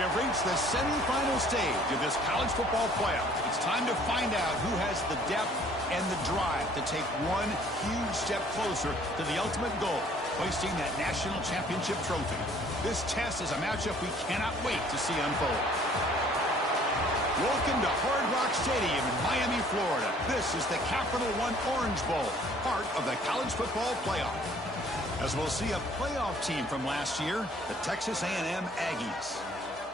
We have reached the semifinal stage of this college football playoff. It's time to find out who has the depth and the drive to take one huge step closer to the ultimate goal, hoisting that national championship trophy. This test is a matchup we cannot wait to see unfold. Welcome to Hard Rock Stadium in Miami, Florida. This is the Capital One Orange Bowl, part of the college football playoff. As we'll see a playoff team from last year, the Texas A&M Aggies,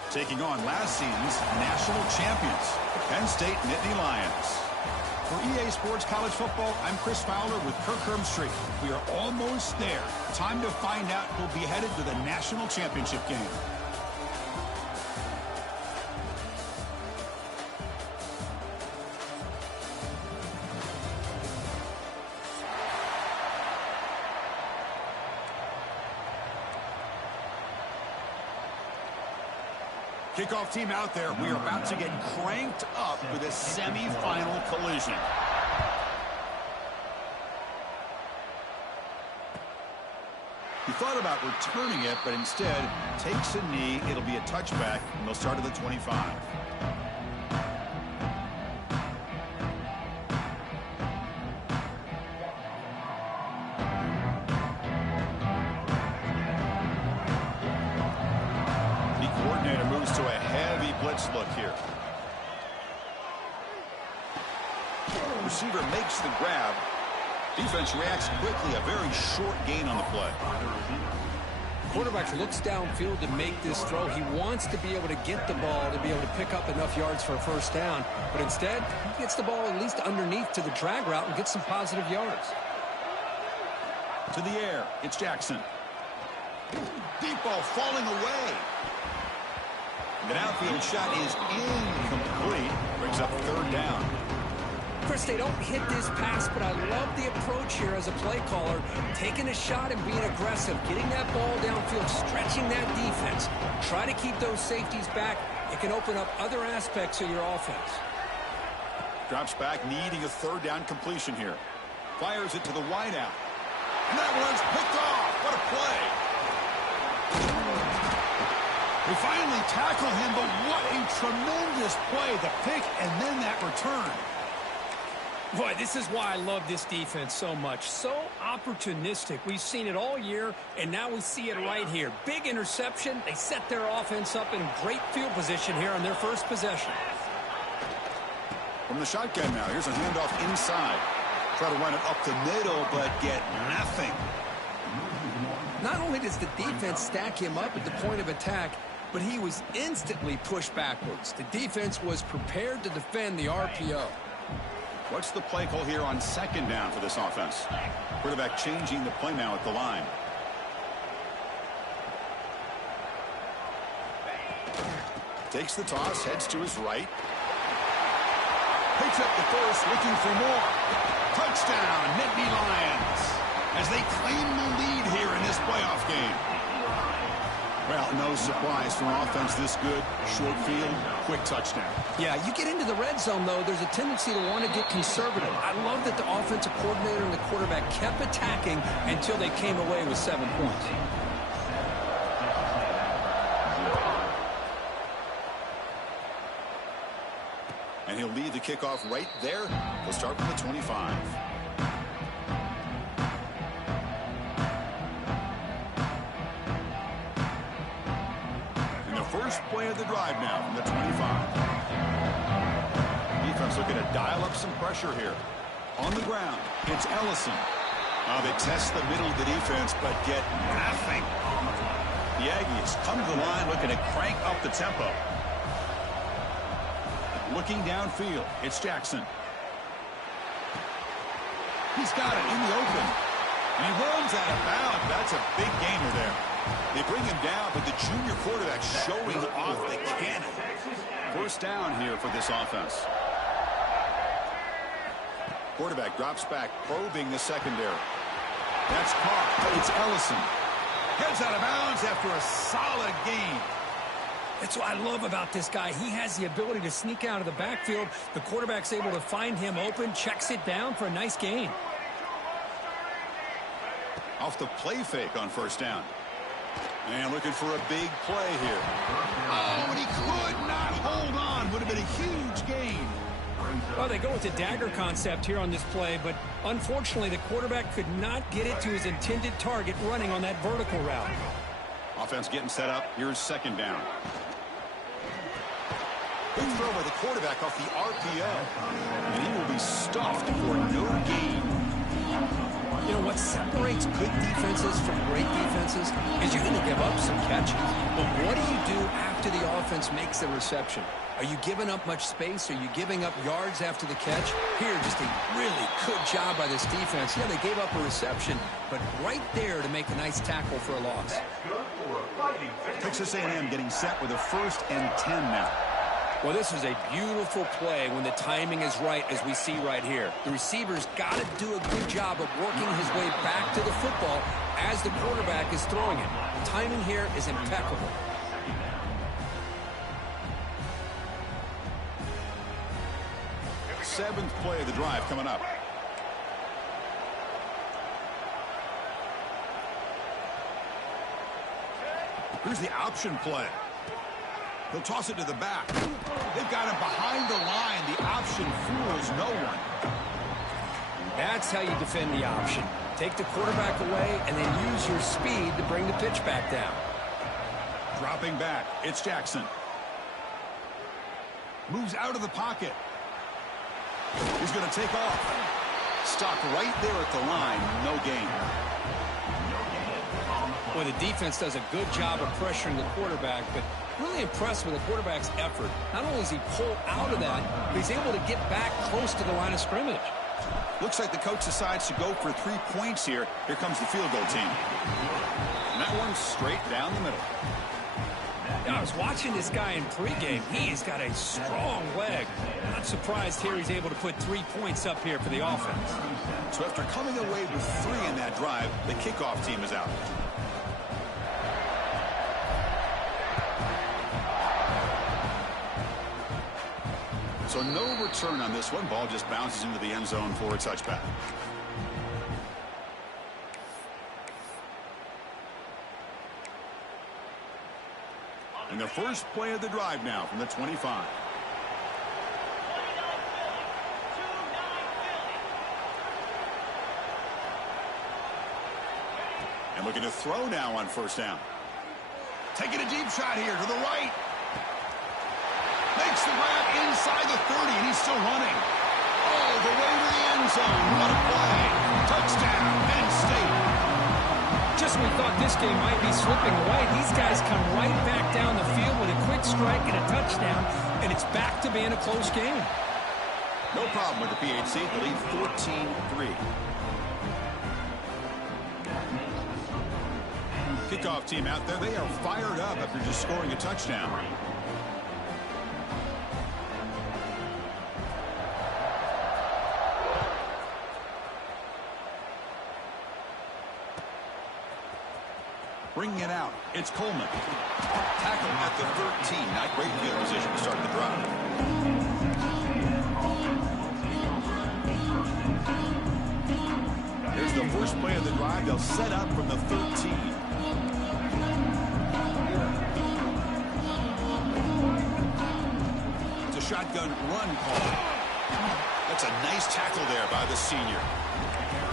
taking on last season's national champions, the Penn State Nittany Lions. For EA Sports College Football, I'm Chris Fowler with Kirk Hermstreet. We are almost there. Time to find out who'll be headed to the national championship game. Kickoff team out there. We are about to get cranked up for this semifinal collision. He thought about returning it, but instead takes a knee. It'll be a touchback, and they'll start at the 25. To a heavy blitz look here. Receiver makes the grab. Defense reacts quickly. A very short gain on the play. Quarterback looks downfield to make this throw. He wants to be able to get the ball to be able to pick up enough yards for a first down. But instead, he gets the ball at least underneath to the drag route and gets some positive yards. To the air. It's Jackson. Deep ball falling away. The downfield shot is incomplete. Brings up third down. Chris, they don't hit this pass, but I love the approach here as a play caller. Taking a shot and being aggressive. Getting that ball downfield, stretching that defense. Try to keep those safeties back. It can open up other aspects of your offense. Drops back, needing a third down completion here. Fires it to the wideout. And that one's picked off. What a play. We finally tackle him, but what a tremendous play. The pick and then that return. Boy, this is why I love this defense so much. So opportunistic. We've seen it all year, and now we see it right here. Big interception. They set their offense up in great field position here on their first possession. From the shotgun now, here's a handoff inside. Try to run it up the middle, but get nothing. Not only does the defense stack him up at the point of attack, but he was instantly pushed backwards. The defense was prepared to defend the RPO. What's the play call here on second down for this offense? Quarterback changing the play now at the line. Takes the toss, heads to his right. Picks up the first, looking for more. Touchdown, Nittany Lions, as they claim the lead here in this playoff game. Well, no surprise for an offense this good. Short field, quick touchdown. Yeah, you get into the red zone, though, there's a tendency to want to get conservative. I love that the offensive coordinator and the quarterback kept attacking until they came away with 7 points. And he'll lead the kickoff right there. He'll start from the 25. First play of the drive now from the 25. Defense looking to dial up some pressure here. On the ground, it's Ellison. They test the middle of the defense, but get nothing. The Aggies come to the line looking to crank up the tempo. Looking downfield, it's Jackson. He's got it in the open. And he runs out of bounds. That's a big gainer there. They bring him down, but the junior quarterback showing off the cannon. First down here for this offense. Quarterback drops back, probing the secondary. That's caught. It's Ellison. Heads out of bounds after a solid gain. That's what I love about this guy. He has the ability to sneak out of the backfield. The quarterback's able to find him open, checks it down for a nice gain. Off the play fake on first down. And looking for a big play here. Oh, and he could not hold on. Would have been a huge gain. Well, they go with the dagger concept here on this play, but unfortunately the quarterback could not get it to his intended target running on that vertical route. Offense getting set up. Here's second down. Good throw by the quarterback off the RPO. And he will be stuffed for no gain. You know, what separates good defenses from great defenses is you're going to give up some catches. But what do you do after the offense makes the reception? Are you giving up much space? Are you giving up yards after the catch? Here, just a really good job by this defense. Yeah, they gave up a reception, but right there to make a nice tackle for a loss. Texas A&M getting set with a 1st and 10 now. Well, this is a beautiful play when the timing is right, as we see right here. The receiver's got to do a good job of working his way back to the football as the quarterback is throwing it. Timing here is impeccable. Seventh play of the drive coming up. Here's the option play. He'll toss it to the back. They've got him behind the line. The option fools no one. That's how you defend the option. Take the quarterback away and then use your speed to bring the pitch back down. Dropping back. It's Jackson. Moves out of the pocket. He's going to take off. Stopped right there at the line. No gain. Well, the defense does a good job of pressuring the quarterback, but really impressed with the quarterback's effort. Not only does he pull out of that, but he's able to get back close to the line of scrimmage. Looks like the coach decides to go for 3 points here. Here comes the field goal team. And that one's straight down the middle. I was watching this guy in pregame. He's got a strong leg. Not surprised here he's able to put 3 points up here for the offense. So after coming away with 3 in that drive, the kickoff team is out. So no return on this one. Ball just bounces into the end zone for a touchback. And the first play of the drive now from the 25. And looking to throw now on first down. Taking a deep shot here to the right. Makes the grab inside the 30, and he's still running. All the way to the end zone. What a play. Touchdown, Penn State. Just when we thought this game might be slipping away, these guys come right back down the field with a quick strike and a touchdown, and it's back to being a close game. No problem with the PHC. They lead 14-3. Kickoff team out there. They are fired up after just scoring a touchdown. Bringing it out, it's Coleman. Tackle at the 13. Not great field position to start the drive. Here's the first play of the drive. They'll set up from the 13. It's a shotgun run call. That's a nice tackle there by the senior.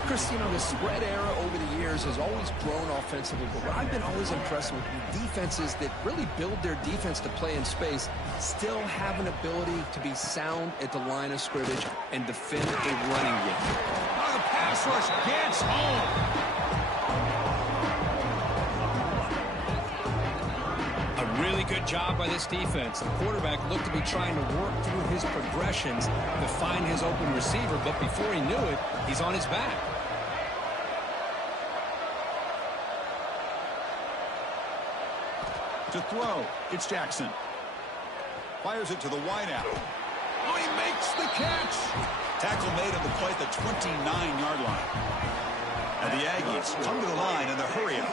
Chris, you know, the spread era over the years has always grown offensively, but what I've been always impressed with defenses that really build their defense to play in space still have an ability to be sound at the line of scrimmage and defend a running game. Oh, the pass rush gets home. A really good job by this defense. The quarterback looked to be trying to work through his progressions to find his open receiver, but before he knew it, he's on his back. To throw, it's Jackson. Fires it to the wideout. Oh, he makes the catch. Tackle made on the play at the 29-yard line. And the Aggies come to the line in the hurry-up.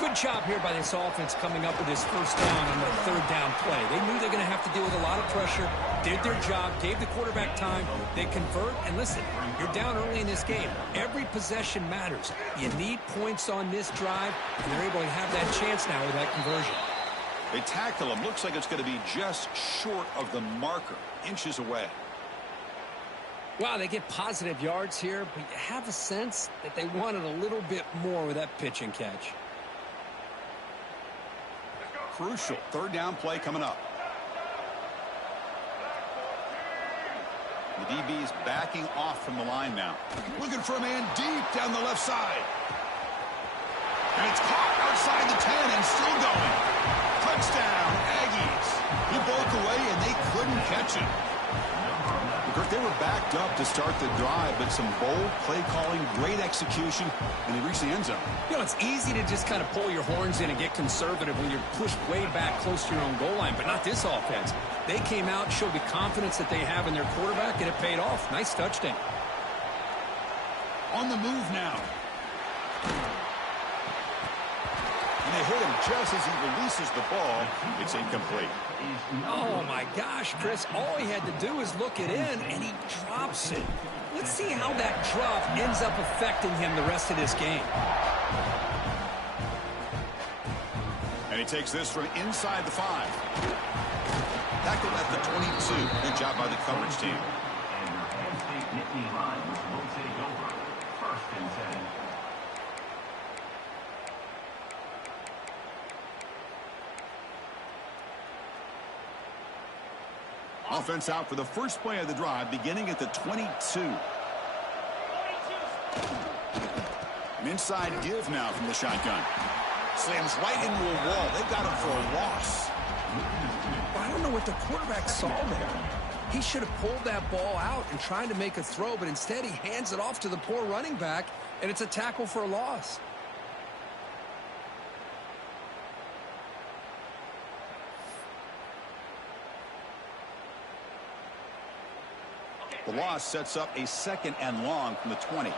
Good job here by this offense coming up with this first down on the third down play. They knew they're going to have to deal with a lot of pressure, did their job, gave the quarterback time. They convert, and listen, you're down early in this game. Every possession matters. You need points on this drive, and they're able to have that chance now with that conversion. They tackle him. Looks like it's going to be just short of the marker, inches away. Wow, they get positive yards here, but you have a sense that they wanted a little bit more with that pitch and catch. Crucial third down play coming up. The DB is backing off from the line now. Looking for a man deep down the left side. And it's caught outside the 10 and still going. Touchdown, Aggies. He broke away and they couldn't catch him. Because they were backed up to start the drive, but some bold play calling, great execution, and they reached the end zone. You know, it's easy to just kind of pull your horns in and get conservative when you're pushed way back close to your own goal line, but not this offense. They came out, showed the confidence that they have in their quarterback, and it paid off. Nice touchdown. On the move now. And they hit him just as he releases the ball. It's incomplete. Oh, my gosh, Chris. All he had to do is look it in, and he drops it. Let's see how that drop ends up affecting him the rest of this game. And he takes this from inside the 5. Tackled at the 22. Good job by the coverage team. Offense out for the first play of the drive, beginning at the 22. An inside give now from the shotgun. Slams right into a wall. They've got him for a loss. I don't know what the quarterback saw there. He should have pulled that ball out and tried to make a throw, but instead he hands it off to the poor running back, and it's a tackle for a loss. The loss sets up a 2nd and long from the 20.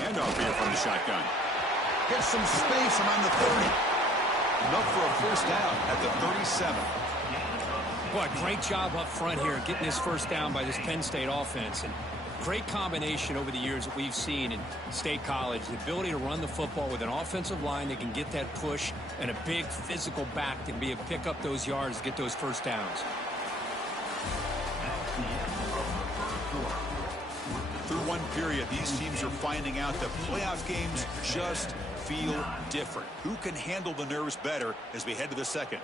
Handoff here from the shotgun. Gets some space around the 30. Enough for a first down at the 37. Boy, great job up front here, getting this first down by this Penn State offense. And great combination over the years that we've seen in State College. The ability to run the football with an offensive line that can get that push and a big physical back to be able to pick up those yards, get those first downs. Through one period, these teams are finding out that playoff games just feel different. Who can handle the nerves better as we head to the second?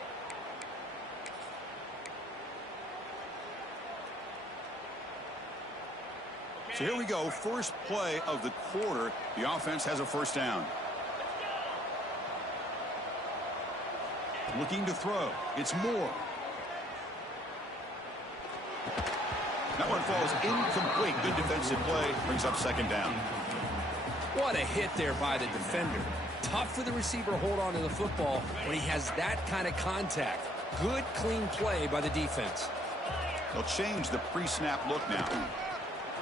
So here we go, first play of the quarter. The offense has a first down. Looking to throw. It's Moore. That one falls incomplete. Good defensive play. Brings up 2nd down. What a hit there by the defender. Tough for the receiver to hold on to the football when he has that kind of contact. Good, clean play by the defense. They'll change the pre-snap look now.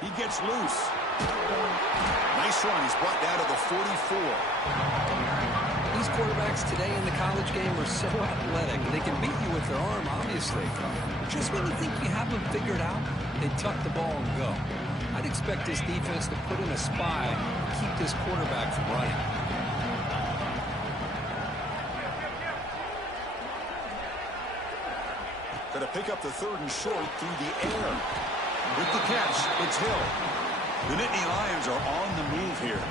He gets loose. Nice run. He's brought down to the 44. These quarterbacks today in the college game are so athletic. They can beat you with their arm, obviously. Just when you think you have them figured out, they tuck the ball and go. I'd expect this defense to put in a spy and keep this quarterback from running. Going to pick up the 3rd and short through the air. With the catch, it's Hill. The Nittany Lions are on the move here.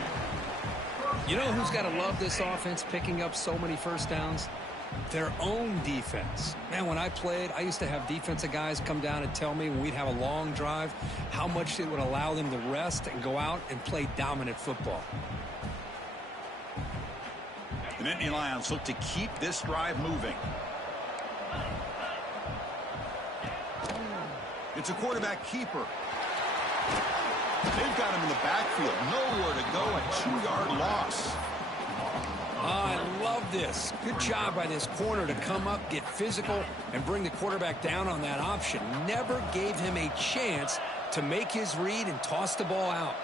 You know who's got to love this offense picking up so many first downs? Their own defense. Man, when I played, I used to have defensive guys come down and tell me when we'd have a long drive how much it would allow them to rest and go out and play dominant football. The Nittany Lions look to keep this drive moving. It's a quarterback keeper. They've got him in the backfield. Nowhere to go. A 2-yard loss. I love this. Good job by this corner to come up, get physical, and bring the quarterback down on that option. Never gave him a chance to make his read and toss the ball out.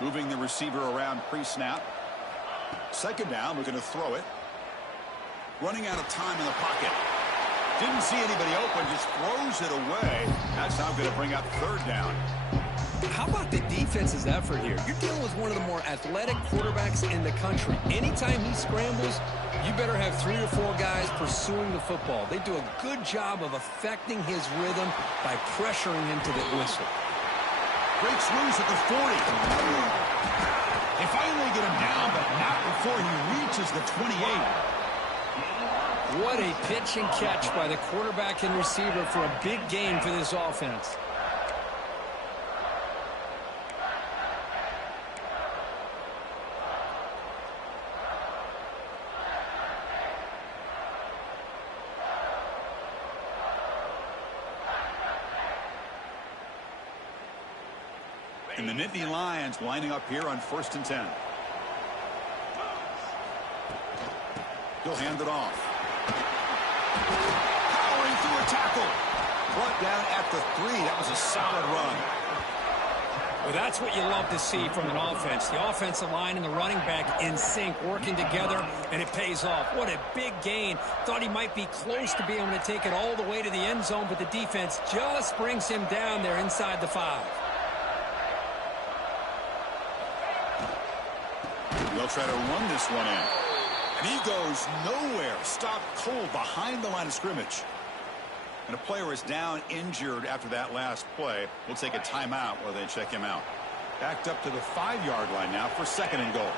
Moving the receiver around pre-snap. Second down, we're going to throw it. Running out of time in the pocket. Didn't see anybody open, just throws it away. That's now going to bring up third down. How about the defense's effort here? You're dealing with one of the more athletic quarterbacks in the country. Anytime he scrambles, you better have 3 or 4 guys pursuing the football. They do a good job of affecting his rhythm by pressuring him to the whistle. Breaks loose at the 40. They finally get him down, but not before he reaches the 28. What a pitch and catch by the quarterback and receiver for a big gain for this offense. And the Nittany Lions lining up here on 1st and 10. He'll hand it off. Powering through a tackle. Brought down at the 3. That was a solid run. Well, that's what you love to see from an offense. The offensive line and the running back in sync, working together, and it pays off. What a big gain. Thought he might be close to being able to take it all the way to the end zone, but the defense just brings him down there inside the 5. They'll try to run this one in. And he goes nowhere. Stopped cold behind the line of scrimmage. And a player is down injured after that last play. We'll take a timeout while they check him out. Backed up to the 5-yard line now for 2nd and goal.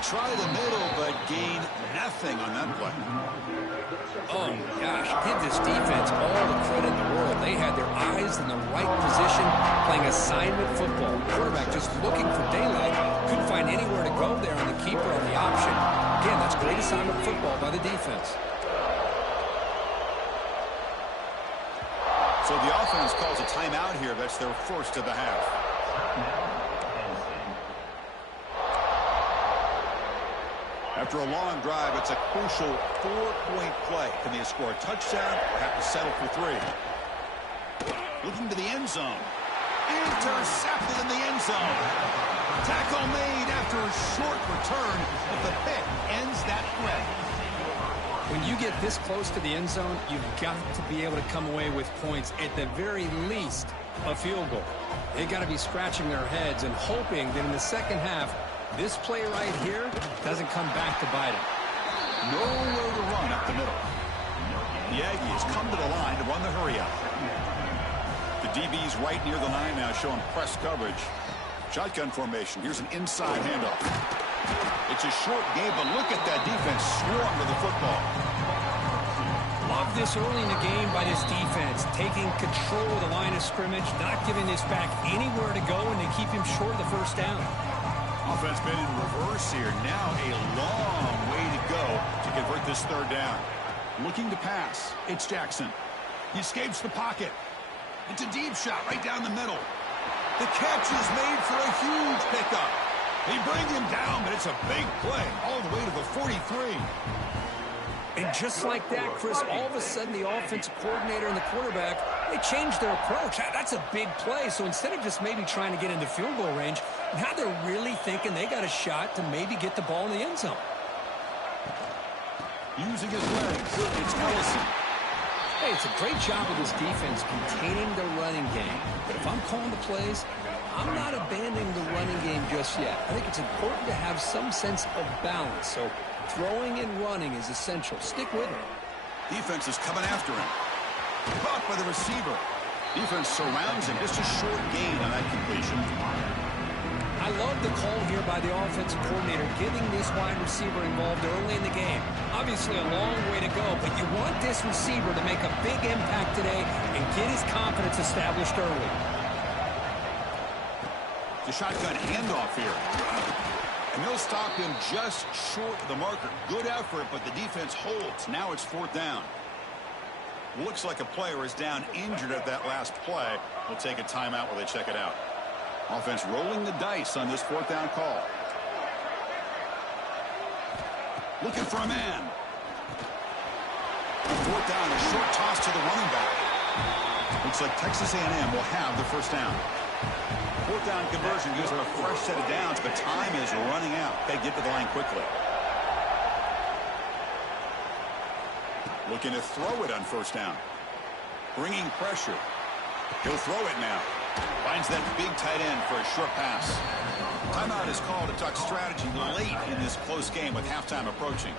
Try the middle, but gain nothing on that play. Oh, my gosh. Give this defense all the credit in the world. They had their eyes in the right position, playing assignment football. The quarterback just looking for daylight. Couldn't find anywhere to go there on the keeper on the option. Again, that's great assignment football by the defense. So the offense calls a timeout here. That's their first of the half. After a long drive, it's a crucial 4-point play. Can they score a touchdown or have to settle for 3? Looking to the end zone. Intercepted in the end zone. Tackle made after a short return, but the pick ends that play. When you get this close to the end zone, you've got to be able to come away with points, at the very least, a field goal. They've got to be scratching their heads and hoping that in the second half, this play right here doesn't come back to bite him. Nowhere to run up the middle. The Aggies come to the line to run the hurry-up. The DB's right near the line now, showing press coverage. Shotgun formation. Here's an inside handoff. It's a short game, but look at that defense swarm to the football. Love this early in the game by this defense, taking control of the line of scrimmage, not giving this back anywhere to go, and they keep him short of the first down. Offense been in reverse here. Now a long way to go to convert this third down. Looking to pass. It's Jackson. He escapes the pocket. It's a deep shot right down the middle. The catch is made for a huge pickup. They bring him down, but it's a big play all the way to the 43. And just like that, Chris, all of a sudden the offensive coordinator and the quarterback, they changed their approach. That's a big play. So instead of just maybe trying to get into field goal range, now they're really thinking they got a shot to maybe get the ball in the end zone. Using his legs, it's Ellison. Hey, it's a great job of this defense containing the running game. But if I'm calling the plays, I'm not abandoning the running game just yet. I think it's important to have some sense of balance. So throwing and running is essential. Stick with it. Defense is coming after him. Caught by the receiver. Defense surrounds him. Just a short gain on that completion. I love the call here by the offensive coordinator, getting this wide receiver involved early in the game. Obviously a long way to go, but you want this receiver to make a big impact today and get his confidence established early. The shotgun handoff here. And they'll stop him just short of the marker. Good effort, but the defense holds. Now it's 4th down. Looks like a player is down injured at that last play. We'll take a timeout while they check it out. Offense rolling the dice on this fourth down call. Looking for a man. Fourth down, a short toss to the running back. Looks like Texas A&M will have the first down. Fourth down conversion gives them a fresh set of downs, but time is running out. They get to the line quickly. Looking to throw it on first down. Bringing pressure. He'll throw it now. Finds that big tight end for a short pass. Timeout is called to talk strategy late in this close game with halftime approaching.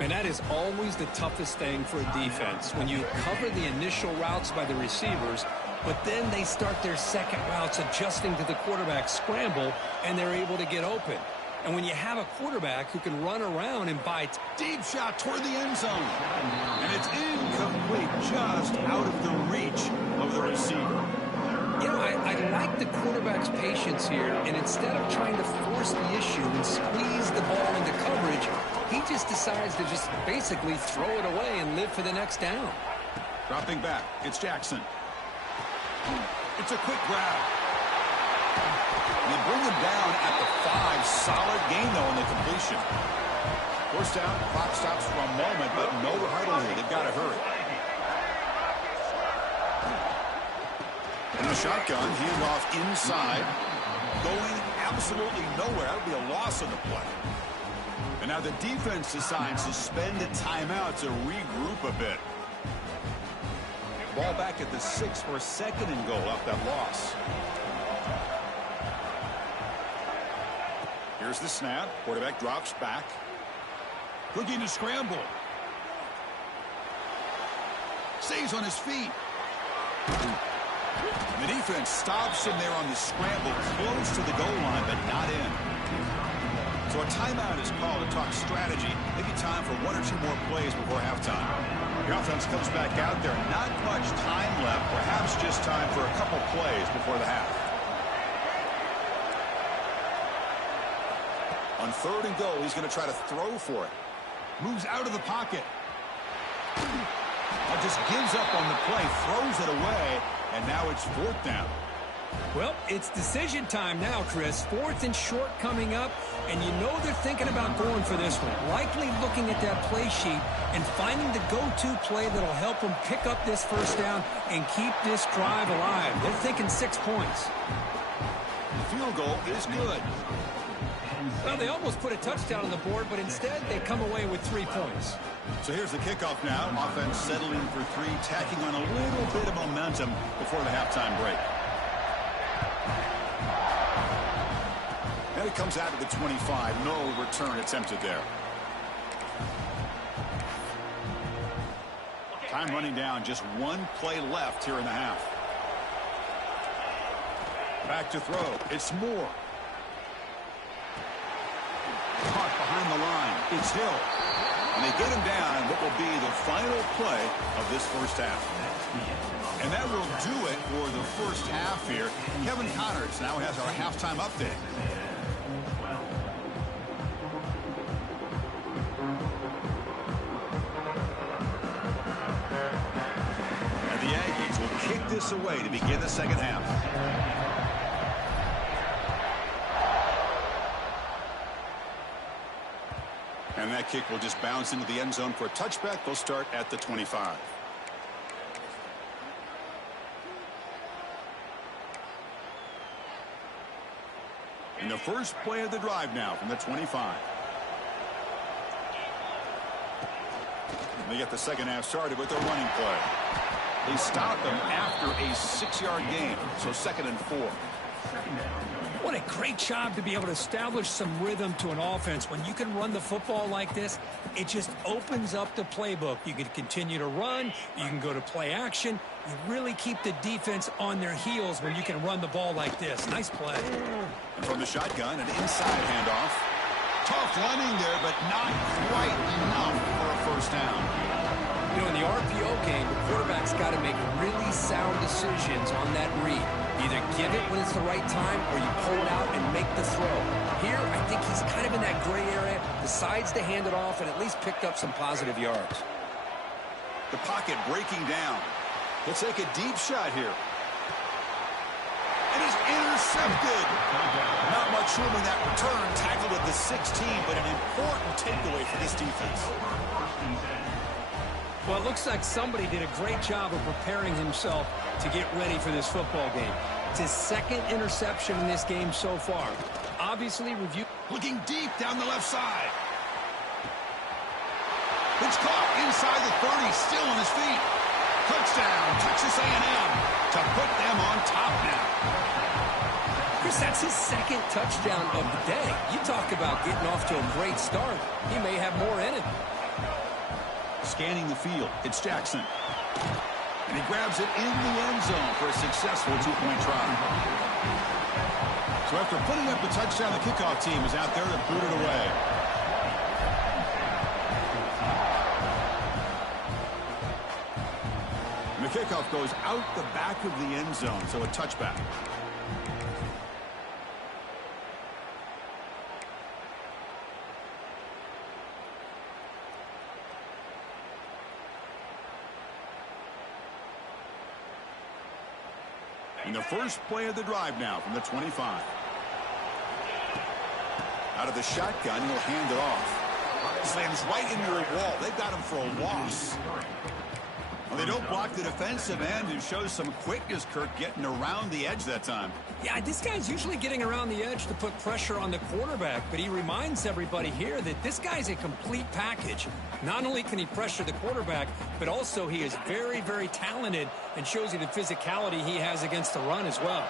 And that is always the toughest thing for a defense, when you cover the initial routes by the receivers, but then they start their second routes adjusting to the quarterback scramble, and they're able to get open. And when you have a quarterback who can run around and bite, Deep shot toward the end zone. And it's incomplete, just out of the reach of the receiver. You know, I like the quarterback's patience here, and instead of trying to force the issue and squeeze the ball into coverage, he just decides to just basically throw it away and live for the next down. Dropping back, it's Jackson. It's a quick grab. They bring him down at the 5. Solid gain, though, in the completion. First down, clock stops for a moment, but no huddle here. They've got to hurry. In the shotgun, handoff inside. Going absolutely nowhere. That would be a loss on the play. And now the defense decides to spend a timeout to regroup a bit. Ball back at the 6 for a second and goal off that loss. Here's the snap. Quarterback drops back. Looking to scramble. Stays on his feet. The defense stops him there on the scramble, close to the goal line, but not in. So a timeout is called to talk strategy. Maybe time for 1 or 2 more plays before halftime. The offense comes back out there. Not much time left. Perhaps just time for a couple plays before the half. On 3rd and goal, he's going to try to throw for it. Moves out of the pocket. Just gives up on the play, throws it away, and now it's 4th down. Well, it's decision time now, Chris. 4th and short coming up, and you know they're thinking about going for this one. Likely looking at that play sheet and finding the go-to play that'll help them pick up this first down and keep this drive alive. They're thinking 6 points. The field goal is good. Well, they almost put a touchdown on the board, but instead they come away with 3 points. So here's the kickoff now. Offense settling for 3, tacking on a little bit of momentum before the halftime break. And it comes out to the 25. No return attempted there. Time running down. Just 1 play left here in the half. Back to throw. It's Moore. Caught behind the line. It's Hill. And they get him down in what will be the final play of this first half. And that will do it for the first half here. Kevin Connors now has our halftime update. And the Aggies will kick this away to begin the second half. And that kick will just bounce into the end zone for a touchback. They'll start at the 25. And the first play of the drive now from the 25. And they get the second half started with a running play. They stop them after a 6-yard gain. So 2nd and 4. What a great job to be able to establish some rhythm to an offense. When you can run the football like this, it just opens up the playbook. You can continue to run. You can go to play action. You really keep the defense on their heels when you can run the ball like this. Nice play. And from the shotgun, an inside handoff. Tough running there, but not quite enough for a first down. You know, in the RPO game, the quarterback's got to make really sound decisions on that read. Either give it when it's the right time or you pull it out and make the throw. Here, I think he's kind of in that gray area, decides to hand it off and at least picked up some positive yards. The pocket breaking down. He'll take a deep shot here. And is intercepted. Not much room in that return, tackled at the 16, but an important takeaway for this defense. Well, it looks like somebody did a great job of preparing himself to get ready for this football game. It's his second interception in this game so far. Obviously, review. Looking deep down the left side. It's caught inside the 30, still on his feet. Touchdown, Texas A&M, to put them on top now. Chris, that's his second touchdown of the day. You talk about getting off to a great start. He may have more in it. Scanning the field, it's Jackson. And he grabs it in the end zone for a successful two-point try. So after putting up the touchdown, the kickoff team is out there to boot it away. And the kickoff goes out the back of the end zone, so a touchback. And the first play of the drive now from the 25. Out of the shotgun, he'll hand it off. Slams right into a wall. They've got him for a loss. Well, they don't block the defensive end and shows some quickness, Kirk, getting around the edge that time. Yeah, this guy's usually getting around the edge to put pressure on the quarterback, but he reminds everybody here that this guy's a complete package. Not only can he pressure the quarterback, but also he is very, very talented and shows you the physicality he has against the run as well.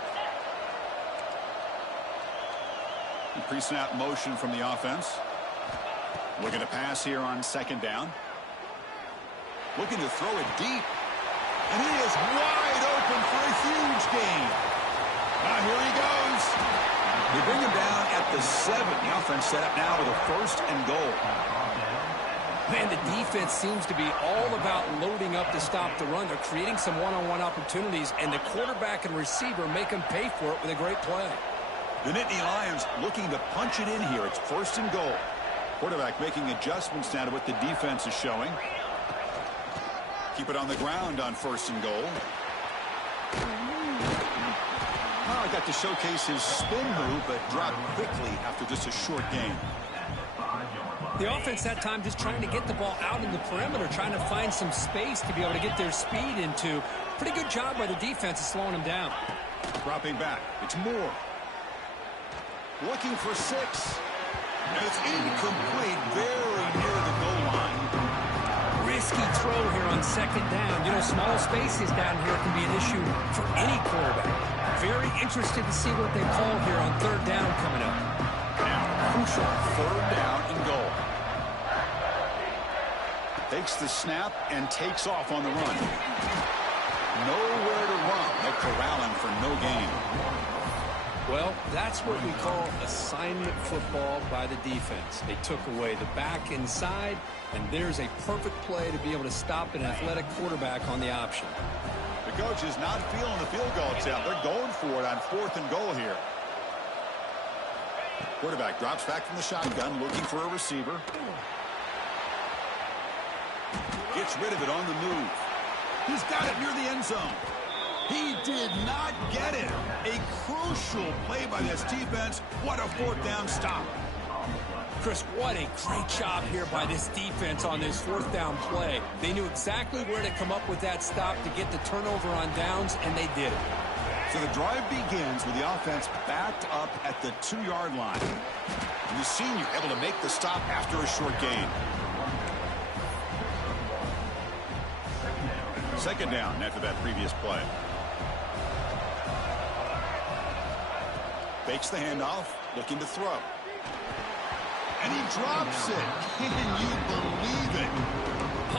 Pre-snap motion from the offense. Looking to pass here on second down. Looking to throw it deep. And he is wide open for a huge gain. Here he goes. They bring him down at the 7. The offense set up now with a 1st and goal. Man, the defense seems to be all about loading up to stop the run. They're creating some one-on-one opportunities, and the quarterback and receiver make them pay for it with a great play. The Nittany Lions looking to punch it in here. It's 1st and goal. Quarterback making adjustments now to what the defense is showing. Keep it on the ground on 1st and goal. I got to showcase his spin move, but dropped quickly after just a short gain. The offense that time just trying to get the ball out in the perimeter, trying to find some space to be able to get their speed into. Pretty good job by the defense of slowing him down. Dropping back. It's Moore. Looking for 6. And it's incomplete, very near the goal line. Risky throw here on second down. You know, small spaces down here can be an issue for any quarterback. Very interested to see what they call here on 3rd down coming up. Now, crucial 3rd down and goal. Takes the snap and takes off on the run. Nowhere to run. They're corralling for no gain. Well, that's what we call assignment football by the defense. They took away the back inside, and there's a perfect play to be able to stop an athletic quarterback on the option. The coach is not feeling the field goal attempt. They're going for it on 4th and goal here. Quarterback drops back from the shotgun, looking for a receiver. Gets rid of it on the move. He's got it near the end zone. He did not get it. A crucial play by this defense. What a 4th down stop. Chris, what a great job here by this defense on this 4th down play. They knew exactly where to come up with that stop to get the turnover on downs, and they did it. So the drive begins with the offense backed up at the 2-yard line. And the senior able to make the stop after a short gain. 2nd down after that previous play. Fakes the handoff, looking to throw. And he drops it. Can you believe it?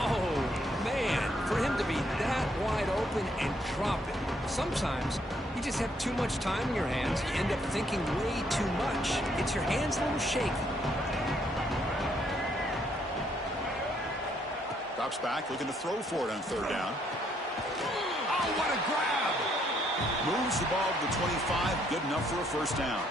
Oh, man, for him to be that wide open and drop it. Sometimes you just have too much time in your hands. You end up thinking way too much. Gets your hands a little shaky. Drops back, looking to throw for it on 3rd down. Oh, what a grab! Moves the ball to the 25, good enough for a 1st down.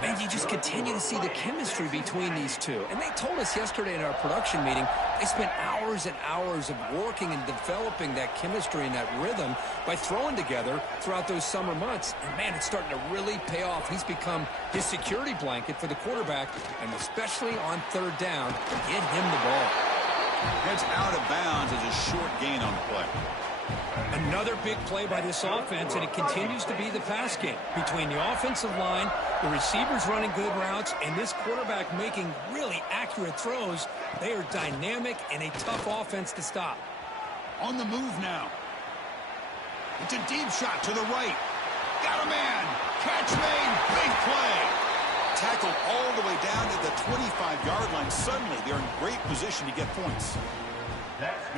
And you just continue to see the chemistry between these two. And they told us yesterday in our production meeting, they spent hours and hours of working and developing that chemistry and that rhythm by throwing together throughout those summer months. And, man, it's starting to really pay off. He's become his security blanket for the quarterback, and especially on third down, get him the ball. Gets out of bounds as a short gain on the play. Another big play by this offense, and it continues to be the pass game. Between the offensive line, the receivers running good routes, and this quarterback making really accurate throws, they are dynamic and a tough offense to stop. On the move now. It's a deep shot to the right. Got a man. Catch made. Big play. Tackled all the way down at the 25-yard line. Suddenly, they're in great position to get points.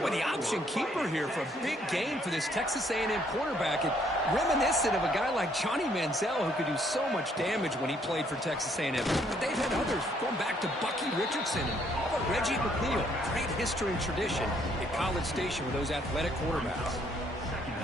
Boy, the option keeper here for a big game for this Texas A&M quarterback. And reminiscent of a guy like Johnny Manziel, who could do so much damage when he played for Texas A&M. But they've had others, going back to Bucky Richardson and how about Reggie McNeil. Great history and tradition at College Station with those athletic quarterbacks.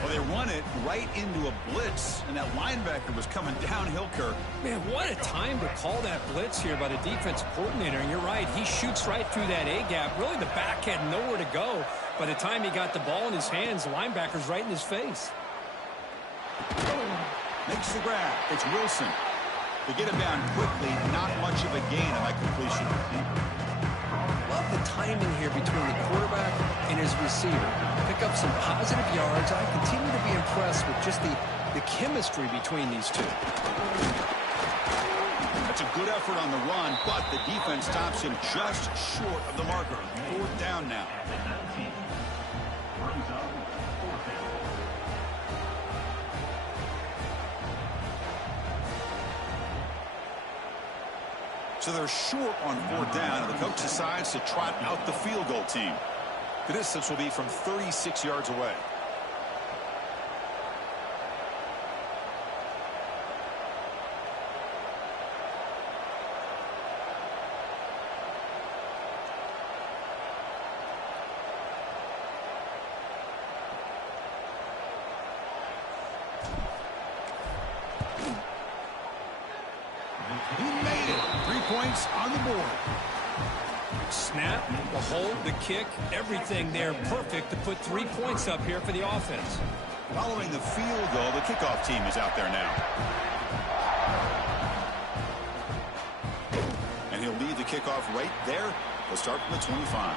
Well, they run it right into a blitz, and that linebacker was coming downhill, Kirk. Man, what a time to call that blitz here by the defensive coordinator. And you're right, he shoots right through that A-gap. Really, the back had nowhere to go. By the time he got the ball in his hands, the linebacker's right in his face. Makes the grab. It's Wilson. They get him down quickly. Not much of a gain on that completion. Love the timing here between the quarterback and his receiver. Pick up some positive yards. I continue to be impressed with just the chemistry between these two. That's a good effort on the run, but the defense stops him just short of the marker. Fourth down now. So they're short on fourth down, and the coach decides to trot out the field goal team. The distance will be from 36 yards away. He made it. 3 points on the board. Snap, the hold, the kick, everything there perfect to put 3 points up here for the offense. Following the field goal, the kickoff team is out there now. And he'll lead the kickoff right there. They'll start from the 25.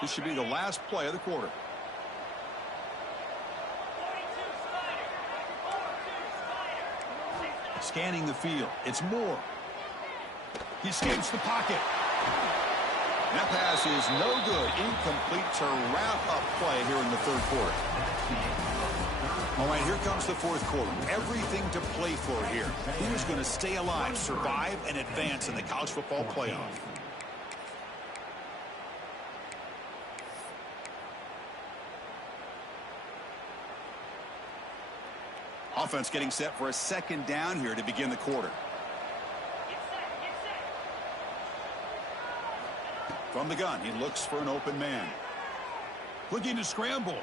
This should be the last play of the quarter. Scanning the field. It's Moore. He escapes the pocket. That pass is no good. Incomplete to wrap up play here in the third quarter. All right, here comes the fourth quarter. Everything to play for here. Who is going to stay alive, survive, and advance in the college football playoff? Offense getting set for a second down here to begin the quarter. From the gun, he looks for an open man. Looking to scramble.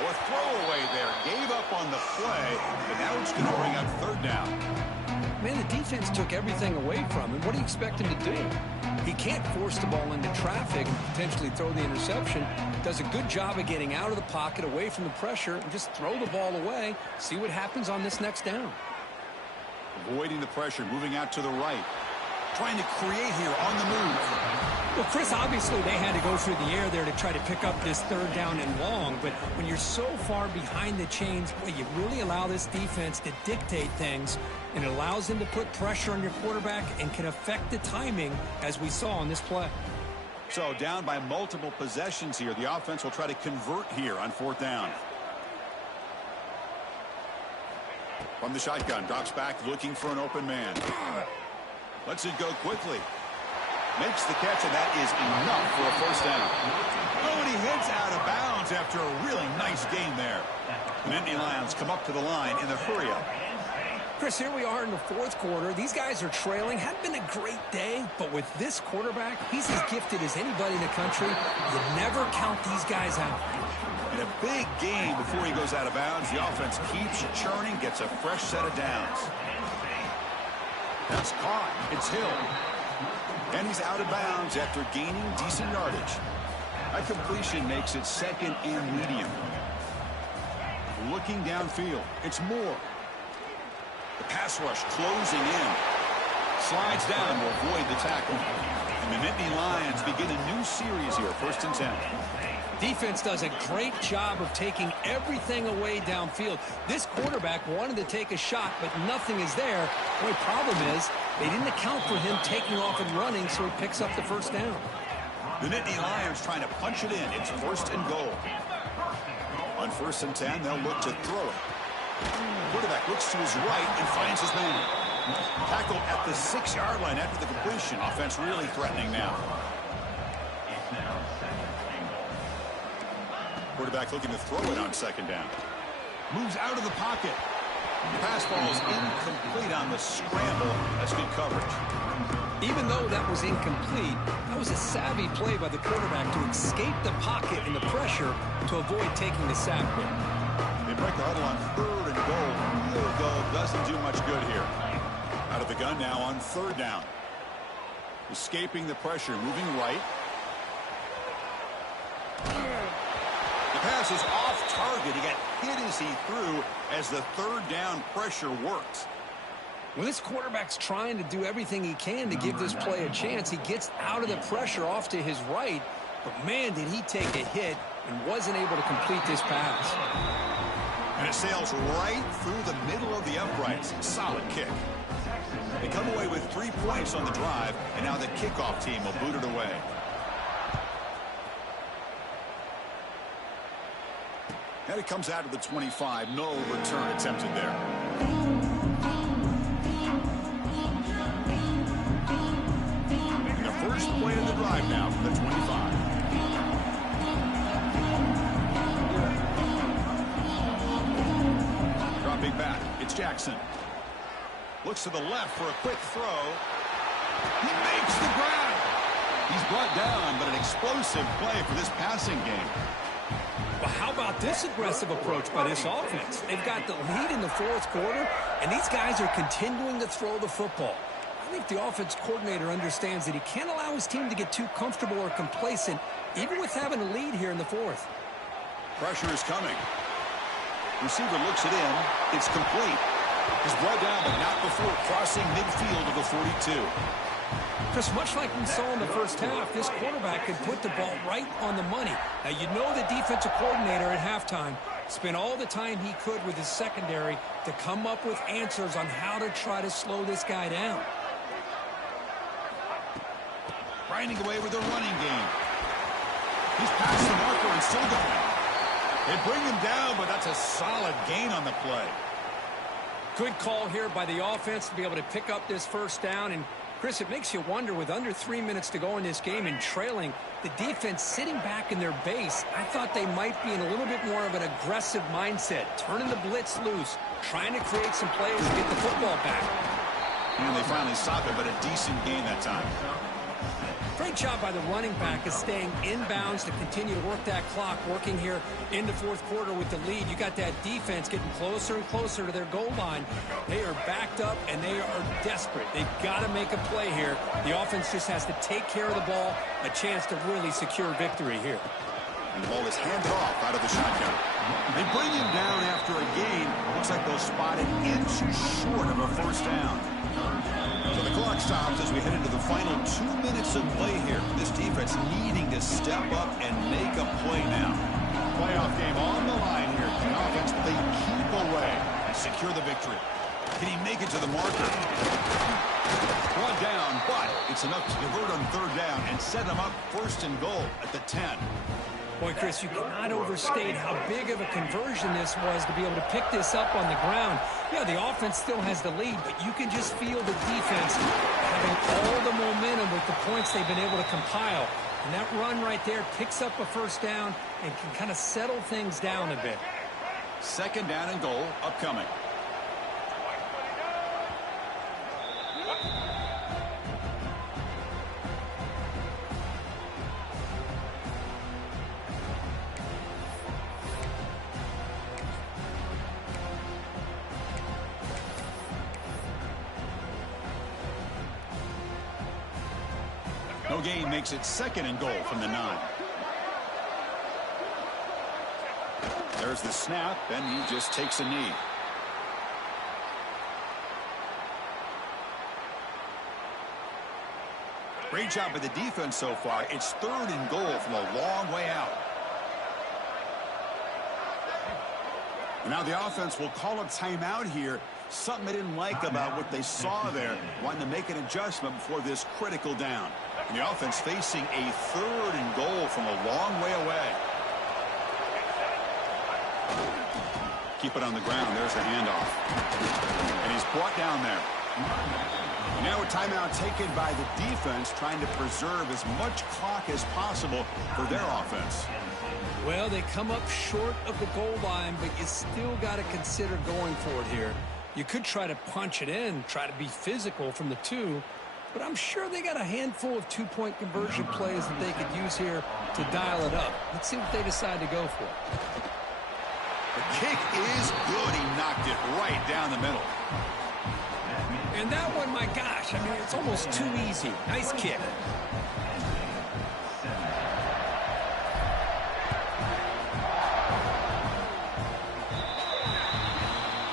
Oh, a throwaway there. Gave up on the play, but now it's going to bring up third down. Man, the defense took everything away from him. What do you expect him to do? He can't force the ball into traffic and potentially throw the interception. Does a good job of getting out of the pocket, away from the pressure, and just throw the ball away. See what happens on this next down. Avoiding the pressure, moving out to the right. Trying to create here on the move. Well, Chris, obviously they had to go through the air there to try to pick up this third down and long, but when you're so far behind the chains, boy, you really allow this defense to dictate things, and it allows them to put pressure on your quarterback and can affect the timing, as we saw on this play. So down by multiple possessions here. The offense will try to convert here on fourth down. From the shotgun, drops back looking for an open man. Lets it go quickly. Makes the catch, and that is enough for a first down. Oh, and he heads out of bounds after a really nice game there. The Nittany Lions come up to the line in the hurry-up. Chris, here we are in the fourth quarter. These guys are trailing. Hadn't been a great day, but with this quarterback, he's as gifted as anybody in the country. You never count these guys out. In a big game before he goes out of bounds, the offense keeps churning, gets a fresh set of downs. That's caught. It's Hill. And he's out of bounds after gaining decent yardage. That completion makes it second and medium. Looking downfield, it's Moore. The pass rush closing in. Slides down to avoid the tackle. And the Nittany Lions begin a new series here, 1st and 10. Defense does a great job of taking everything away downfield. This quarterback wanted to take a shot, but nothing is there. The only problem is they didn't account for him taking off and running, so he picks up the first down. The Nittany Lions trying to punch it in. It's 1st and goal. On 1st and 10, they'll look to throw it. Quarterback looks to his right and finds his man. Tackled at the 6-yard line after the completion. Offense really threatening now. Quarterback looking to throw it on 2nd down. Moves out of the pocket. The pass ball is incomplete on the scramble. That's good coverage. Even though that was incomplete, that was a savvy play by the quarterback to escape the pocket and the pressure to avoid taking the sack there. They break the huddle on 3rd and goal. Field goal doesn't do much good here. Out of the gun now on 3rd down. Escaping the pressure, moving right. The pass is off target. He got hit as he threw as the 3rd down pressure works. When this quarterback's trying to do everything he can to give this play a chance, he gets out of the pressure off to his right, but man, did he take a hit and wasn't able to complete this pass. And it sails right through the middle of the uprights. Solid kick. They come away with 3 points on the drive, and now the kickoff team will boot it away. And it comes out of the 25. No return attempted there. First play of the drive now from the 25. Dropping back, it's Jackson. Looks to the left for a quick throw. He makes the grab. He's brought down, but an explosive play for this passing game. But how about this aggressive approach by this offense? They've got the lead in the 4th quarter, and these guys are continuing to throw the football. I think the offense coordinator understands that he can't allow his team to get too comfortable or complacent, even with having a lead here in the 4th. Pressure is coming. Receiver looks it in. It's complete. He's brought down, but not before crossing midfield of the 42. Chris, much like we saw in the first half, this quarterback could put the ball right on the money. Now, you know the defensive coordinator at halftime spent all the time he could with his secondary to come up with answers on how to try to slow this guy down. Grinding away with a running game. He's past the marker and still going. They bring him down, but that's a solid gain on the play. Good call here by the offense to be able to pick up this first down. And, Chris, it makes you wonder, with under 3 minutes to go in this game and trailing, the defense sitting back in their base, I thought they might be in a little bit more of an aggressive mindset, turning the blitz loose, trying to create some plays to get the football back. And they finally stop it, but a decent gain that time. Great job by the running back is staying inbounds to continue to work that clock, working here in the 4th quarter with the lead. You got that defense getting closer and closer to their goal line. They are backed up, and they are desperate. They've got to make a play here. The offense just has to take care of the ball, a chance to really secure victory here. And the ball is handed off out of the shotgun. They bring him down after a gain. Looks like they'll spot an inch short of a first down. So the clock stops as we head into the final 2 minutes of play here. This defense needing to step up and make a play now. Playoff game on the line here. The offense, they keep away and secure the victory. Can he make it to the marker? Brought down, but it's enough to convert on 3rd down and set them up 1st and goal at the 10. Boy, Chris, you cannot overstate how big of a conversion this was to be able to pick this up on the ground. Yeah, the offense still has the lead, but you can just feel the defense having all the momentum with the points they've been able to compile. And that run right there picks up a first down and can kind of settle things down a bit. 2nd down and goal upcoming. No gain makes it 2nd and goal from the 9. There's the snap, and he just takes a knee. Great job by the defense so far. It's 3rd and goal from a long way out. And now the offense will call a timeout here. Something they didn't like about what they saw there. Wanting to make an adjustment before this critical down. And the offense facing a 3rd and goal from a long way away. Keep it on the ground. There's the handoff. And he's brought down there. Now a timeout taken by the defense, trying to preserve as much clock as possible for their offense. Well, they come up short of the goal line, but you still got to consider going for it here. You could try to punch it in, try to be physical from the 2, but I'm sure they got a handful of 2-point conversion plays that they could use here to dial it up. Let's see what they decide to go for. The kick is good. He knocked it right down the middle. And that one, my gosh, I mean, it's almost too easy. Nice kick.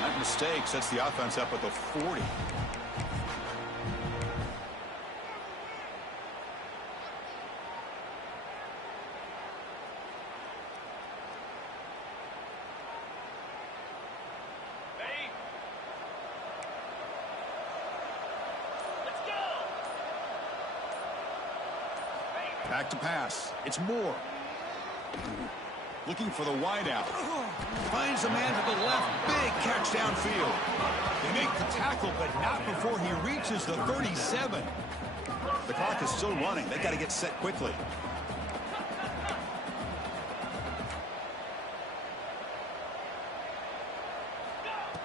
That mistake sets the offense up at the 40. Back to pass. It's Moore. Looking for the wideout. Finds a man to the left. Big catch downfield. They make the tackle, but not before he reaches the 37. The clock is still running. They got to get set quickly.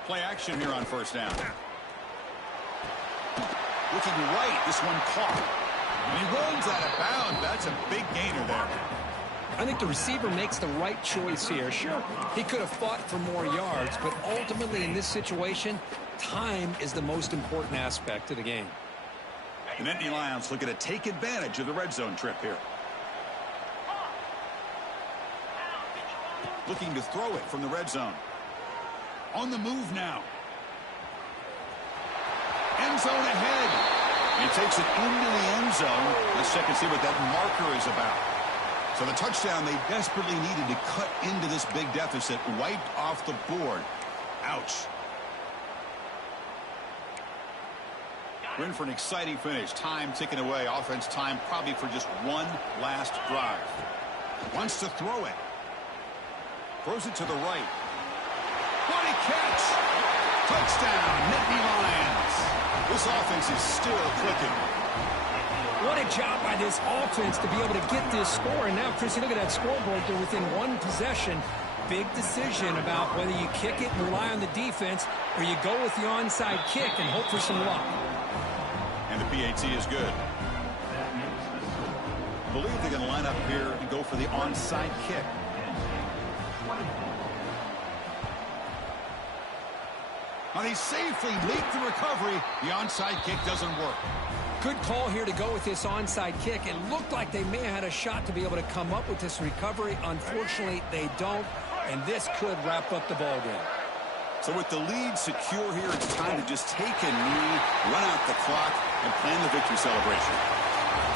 Play action here on 1st down. Looking right. This one caught. And he runs out of bounds. That's a big gainer there. I think the receiver makes the right choice here. Sure, he could have fought for more yards, but ultimately in this situation, time is the most important aspect of the game. The Nittany Lions looking to take advantage of the red zone trip here. Looking to throw it from the red zone. On the move now. End zone ahead. He takes it into the end zone. Let's check and see what that marker is about. So the touchdown they desperately needed to cut into this big deficit, wiped off the board. Ouch. We're in for an exciting finish. Time ticking away. Offense time probably for just one last drive. Wants to throw it. Throws it to the right. What a catch! Touchdown, Nittany Lions. This offense is still clicking. What a job by this offense to be able to get this score. And now, Chrissy, look at that scoreboard. They're within one possession. Big decision about whether you kick it and rely on the defense or you go with the onside kick and hope for some luck. And the PAT is good. I believe they're going to line up here and go for the onside kick. Now they safely leap the recovery. The onside kick doesn't work. Good call here to go with this onside kick. It looked like they may have had a shot to be able to come up with this recovery. Unfortunately, they don't, and this could wrap up the ballgame. So with the lead secure here, it's time to just take a knee, run out the clock, and plan the victory celebration.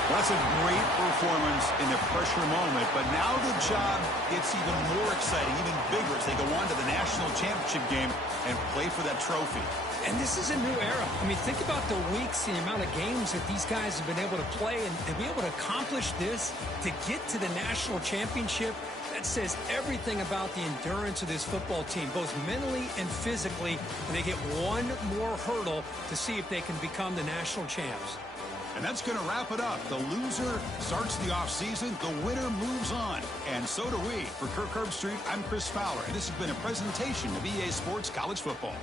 Well, that's a great performance in the pressure moment, but now the job gets even more exciting, even bigger as they go on to the national championship game and play for that trophy. And this is a new era. I mean, think about the weeks, the amount of games that these guys have been able to play and be able to accomplish this, to get to the national championship. That says everything about the endurance of this football team, both mentally and physically. And they get one more hurdle to see if they can become the national champs. And that's going to wrap it up. The loser starts the offseason. The winner moves on. And so do we. For Kirk Herbstreit, I'm Chris Fowler. And this has been a presentation of EA Sports College Football.